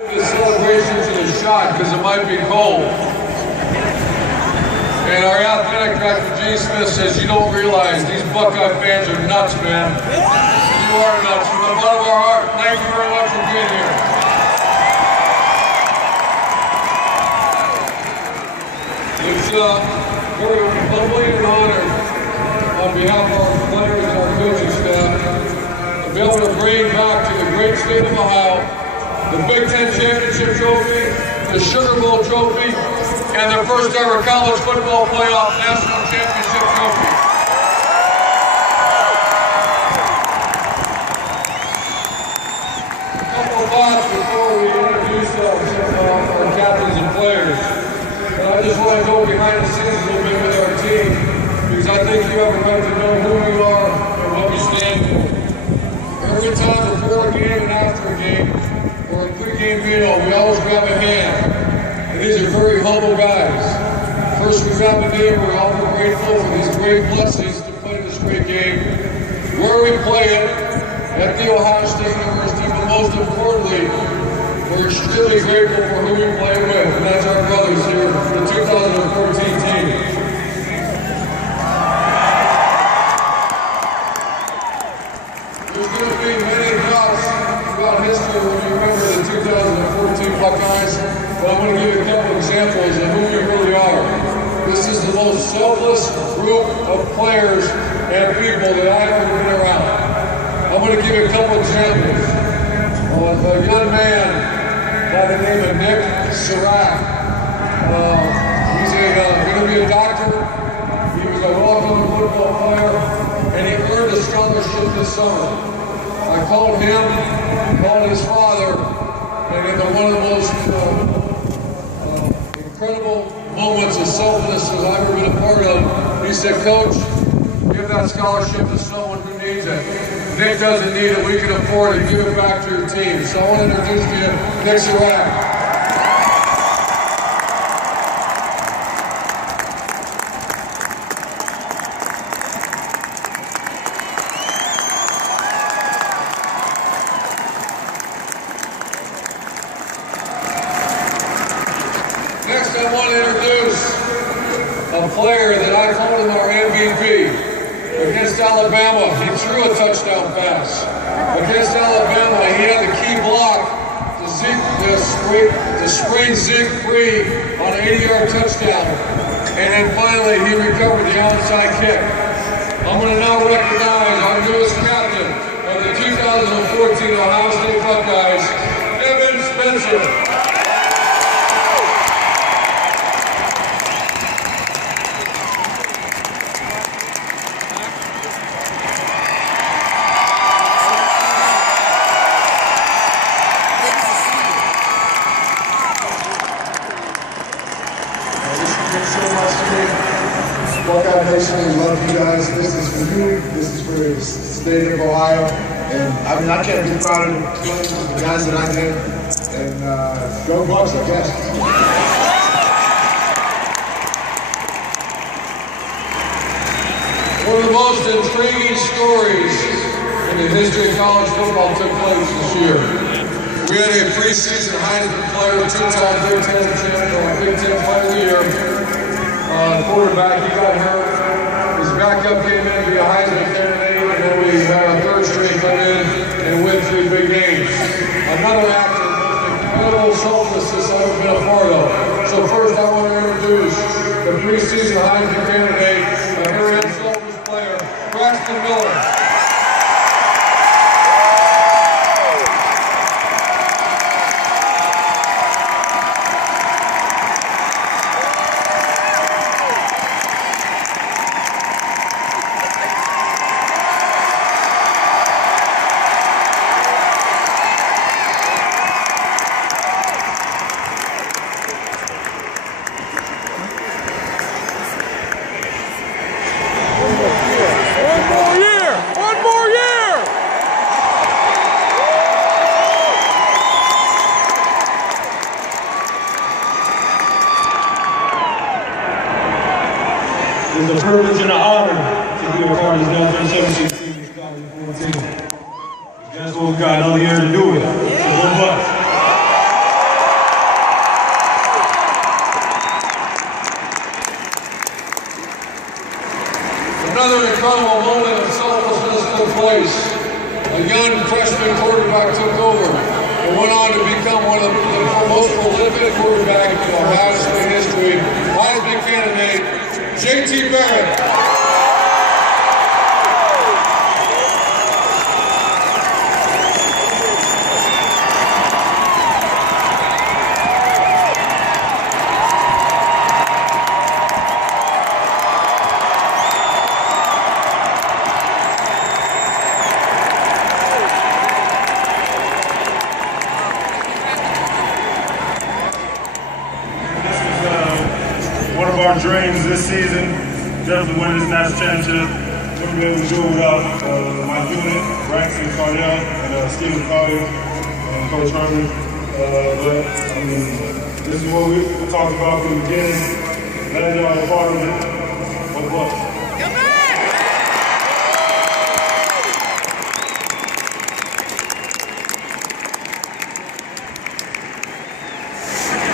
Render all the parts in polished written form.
The celebration to the shot because it might be cold. And our athletic director, G. Smith, says, you don't realize these Buckeye fans are nuts, man. You are nuts. From the bottom of our heart, thank you very much for being here. It's very humbling and honored on behalf of our players and our coaching staff to be able to bring back to the great state of Ohio the Big Ten Championship Trophy, the Sugar Bowl Trophy, and the first ever college football playoff national championship trophy. A couple of thoughts before we introduce our captains and players. And I just want to go behind the scenes a little bit with our team, because I think you have a right to know who we are and what we stand for. Every time before a game and after a game, or a pre-game meal, we always grab a hand. And these are very humble guys. First we grab a knee, we're all grateful for these great blessings to play this great game. Where we play it, at the Ohio State University, but most importantly, we're extremely grateful for who we play with, and that's our brothers here, the 2014 team. There's going to be many doubts throughout history when you remember the 2014 Buckeyes, but I'm going to give you a couple examples of who we really are. This is the most selfless group of players and people that I've ever been around. I'm going to give you a couple examples. A young man by the name of Nick Sirac. He's going to be a doctor. He was a walk-on football player, and he earned a scholarship this summer. I called him, called his father, and in one of the most incredible moments of selflessness I've ever been a part of, he said, Coach, give that scholarship to someone who needs it. Nick doesn't need it, we can afford it, give it back to your team. So I want to introduce you to Nick Sirac. Next, I want to introduce a player that I called him our MVP. Against Alabama, he threw a touchdown pass. Against Alabama, he had the key block to spring Zeke free on an 80-yard touchdown. And then finally, he recovered the onside kick. I'm going to now recognize our newest captain of the 2014 Ohio State Buckeyes, Evan Spencer. Buckeye Nation, we love you guys. This is for you. This is for the state of Ohio. And I mean, I can't be prouder of the guys that I did. And go Bucks, I guess. One of the most intriguing stories in the history of college football took place this year. We had a preseason Heisman player, two-time Big Ten champion, Big Ten Player of the Year. Quarterback, he got hurt. His backup came in to be a Heisman candidate, and then we had our third string come in and win 3 big games. Another act of the most incredible selflessness I've ever been a part of. So first I want to introduce the preseason Heisman candidate, a very unselfish player, Braxton Miller. It's a privilege and an honor to be a part of this 2017 team, 2014. That's what we got another year to do it. So go Bucks. on to become one of the most prolific quarterbacks in Ohio State history, Heisman candidate, J.T. Barrett. One of our dreams this season, definitely winning this national championship. We'll be able to do it without my unit, Braxton Cardell, and Stephen Collier, and Coach Herman. But I mean, this is what we talked about from the beginning. Glad y'all are part of it. What was?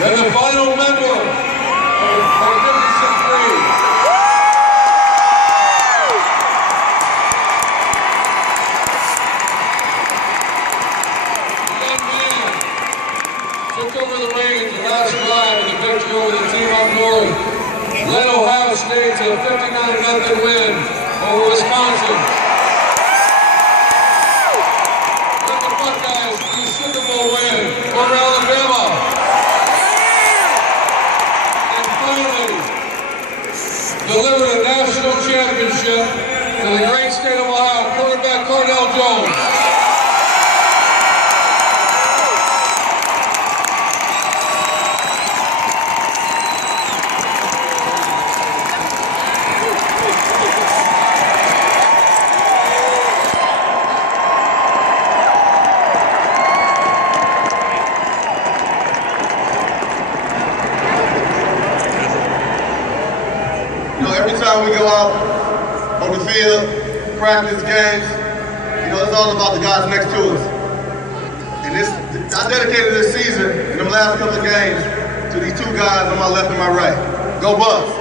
And the final member of the 56th grade. The young man took over the reins the last drive of the victory over the team up north. Led Ohio State to a 59-0 win over Wisconsin. Led the Buckeyes to a Super Bowl win over Alabama. Delivered a national championship to the great state of Ohio, quarterback Cardell Jones. Every time we go out on the field, practice games, it's all about the guys next to us. And I dedicated this season, in the last couple of games, to these two guys on my left and my right. Go Bucks!